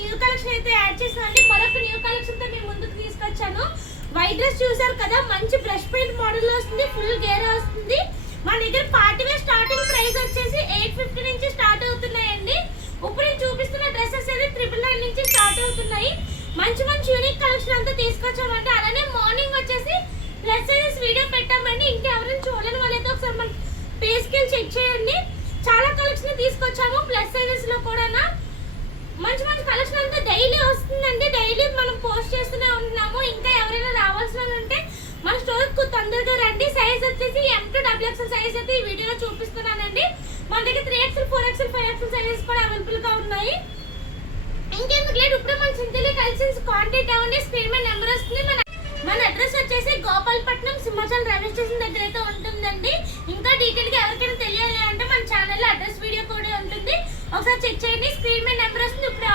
New collection అయితే add చేసానండి. మరొక న్యూ కలెక్షన్ తో మేము ముందుకు తీసుకొచ్చాను. వైట్ డ్రెస్ చూసారు కదా, మంచి బ్రష్ పెయింట్ మోడల్ లో వస్తుంది, ఫుల్ గేర్ వస్తుంది. మన దగ్గర పార్టీ వేర్ స్టార్టింగ్ ప్రైస్ వచ్చేసి 850 నుంచి స్టార్ట్ అవుతున్నాయండి. ఇప్పుడు నేను చూపిస్తున్న డ్రెస్సెస్ అయితే 999 నుంచి స్టార్ట్ అవుతున్నాయి. మంచి మంచి యూనిక్ కలెక్షన్ అంతా తీసుకొచ్చామంటే. అలానే మార్నింగ్ వచ్చేసి ప్లస్ సైజెస్ వీడియో పెట్టామండి. ఇంకెవరైనా చూడని వాళ్ళైతే ఒకసారి మన పేజ్కి వెళ్ళి చెక్ చేయండి. చాలా కలెక్షన్ తీసుకొచ్చాము ప్లస్ సైజెస్ లో కూడా. మంచి మంచి కలెక్షన్ అంతా డైలీ వస్తుందండి. డైలీ మనం పోస్ట్ చేస్తూనే ఉంటున్నాము. ఇంకా ఎవరైనా రావాల్సిన ఉంటే మన స్టోర్ కు తొందరగా రండి. సైజ్ వచ్చేసి M to XXL సైజ్ అయితే ఈ వీడియోలో చూపిస్తున్నానండి. మన దగ్గర 3XL 4XL 5XL సైజెస్ కూడా అవైలబుల్ గా ఉన్నాయి. ఇంకెందుకు లేదు, ఇప్పుడు మన సింథిలి కలెక్షన్స్ కాంటాక్ట్ అవ్వండి. స్క్రీన్ మీద నెంబర్ వస్తుంది. మన అడ్రస్ వచ్చేసి గోపాలపట్నం సింహాచలం రైల్వే స్టేషన్ దగ్గర అయితే ఉంటుందండి. ఇంకా డీటెయిల్ గా ఎవరికైనా తెలియాలి అంటే మన ఛానల్ లో అడ్రస్ వీడియో కూడా ఉంటుంది, ఒకసారి చెక్ చేయండి. స్క్రీన్ మీద నెంబర్ వస్తుంది. ఇప్పుడు